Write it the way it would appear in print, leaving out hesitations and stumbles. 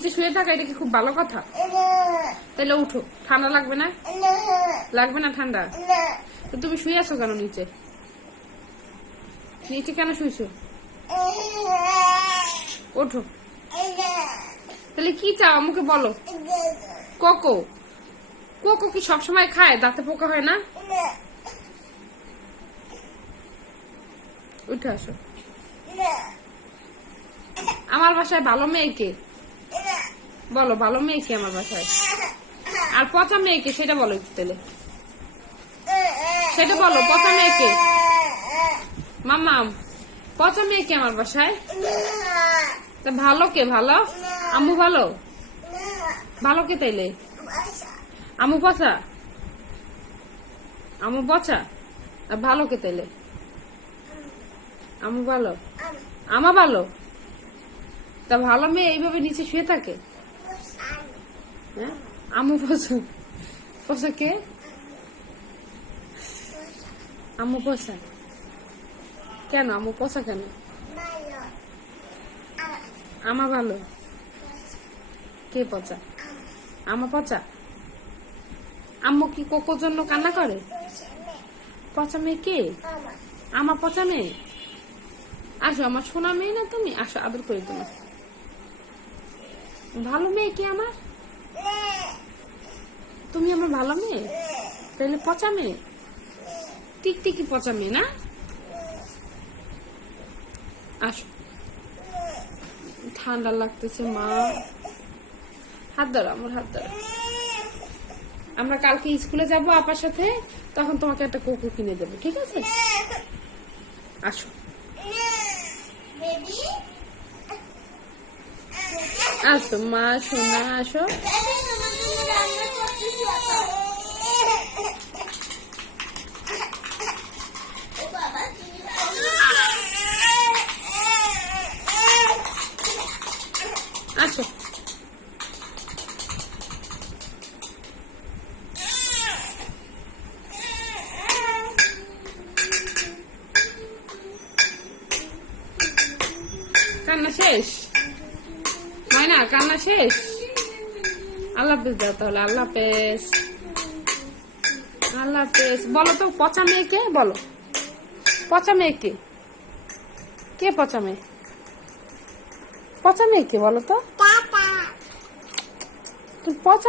নিচে শুয়ে থাকা এটা কি খুব ভালো কথা? তাহলে উঠো, ঠান্ডা লাগবে না? লাগবে না ঠান্ডা? তো তুমি শুয়ে আছো কেন নিচে? নিচে কেন শুয়েছো? ওঠো। তাহলে কি চাও আমাকে বলো। কোকো কোকো কি সবসময় খায়? দাঁতে পোকা হয় না? উঠে আসো। আমার বাসায় ভালো মেয়েকে বলো, ভালো মেয়েকে আমার বাসায়, আর পচা মেয়েকে সেটা বলো একটু তাহলে। সেটা বলো, পচা মেয়েকে। মামা, পচা মেয়েকে আমার বাসায়। তা ভালো কে? ভালো আম্মু ভালো? ভালো কে তাইলে? আম্মু পচা? আম্মু পচা? আর ভালো কে তাইলে? আম্মু ভালো? আমা ভালো? তা ভালো মেয়ে এইভাবে নিচে শুয়ে থাকে? হ্যাঁ, আম্মু পচা? পচা কে? আম্মু পচা কেন? আম্মু পচা কেন? আমা ভালো? কে পচা? আমা পচা? আম্মু কি কোকোর জন্য কান্না করে? পচা মেয়ে কে? আমা পচা মেয়ে? আসো, আমার সোনা মেয়ে না তুমি? আসো, আদর করি তোমার। ভালো মেয়ে কি আমার? তুমি আমার ভালো মেয়ে? তাহলে পচা মেয়ে? টিকটিকি পচা মেয়ে না? আসো, ঠান্ডা লাগতেছে মা। হাত ধরো, আমার হাত ধরো। আমরা কালকে স্কুলে যাব আপার সাথে, তখন তোমাকে একটা কোকো কিনে দেবো, ঠিক আছে? আসো। আসো মা সোনা, আসো। আসো। কান্না শেষ? ময়না, কান্না শেষ? আল্লাহ হাফেজ দাও তাহলে। আল্লাহ হাফেজ। আল্লাহ হাফেজ। বলো তো, পচা মেয়ে কে? বলো, পচা মেয়ে কে? কে পচা মেয়ে? পচা মেয়ে কে বলো তো? পচা